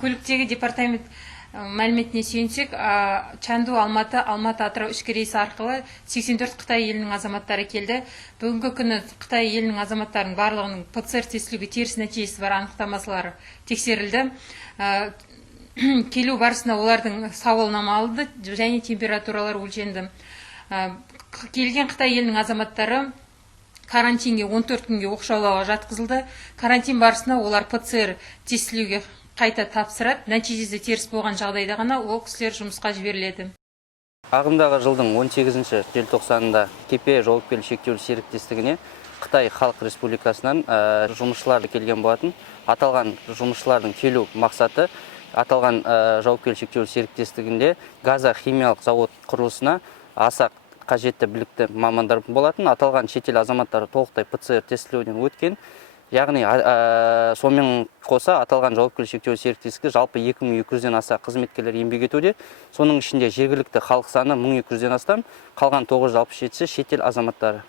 Көліктегі департамент мәліметіне сүйенсек, Чанду, Алматы, Атырау ішкі рейс арқылы 84 Қытай елінің азаматтары келді. Бүгінгі күні Қытай елінің азаматтарының барлығының ПЦР тестілеуге теріс нәтижесі бар анықтамалары тексерілді. Келу барысында олардың сауалнама алынды және температуралары өлшенді. Келген Қытай елінің азаматтары карантинге 14 күнге оқшаулауға жатқызылды. Карантин барысында олар ПЦР тестілеуге қайта тапсырады. Нәтижесі теріс болған жағдайда ғана ол кісілер жұмысқа жіберіледі. Ағымдағы жылдың 18 желтоқсанында КП жауапкершілігі шектеулі серіктестігіне Қытай Халық Республикасынан жұмысшылар келген болатын. Аталған жұмысшылардың келу мақсаты аталған жауапкершілігі шектеулі серіктестігінде газохимиялық завод құрылысына аса қажетті білікті мамандар болатын. Аталған шетел азаматтары толықтай ПЦР тестілеуден өткен. Яғни сонымен қоса аталған жауапкершілігі шектеулі серіктестікте жалпы 2200-ден аса қызметкерлер еңбек етуде. Соның ішінде жергілікті халық саны 1200-ден астам, қалған 967-сі шетел азаматтары.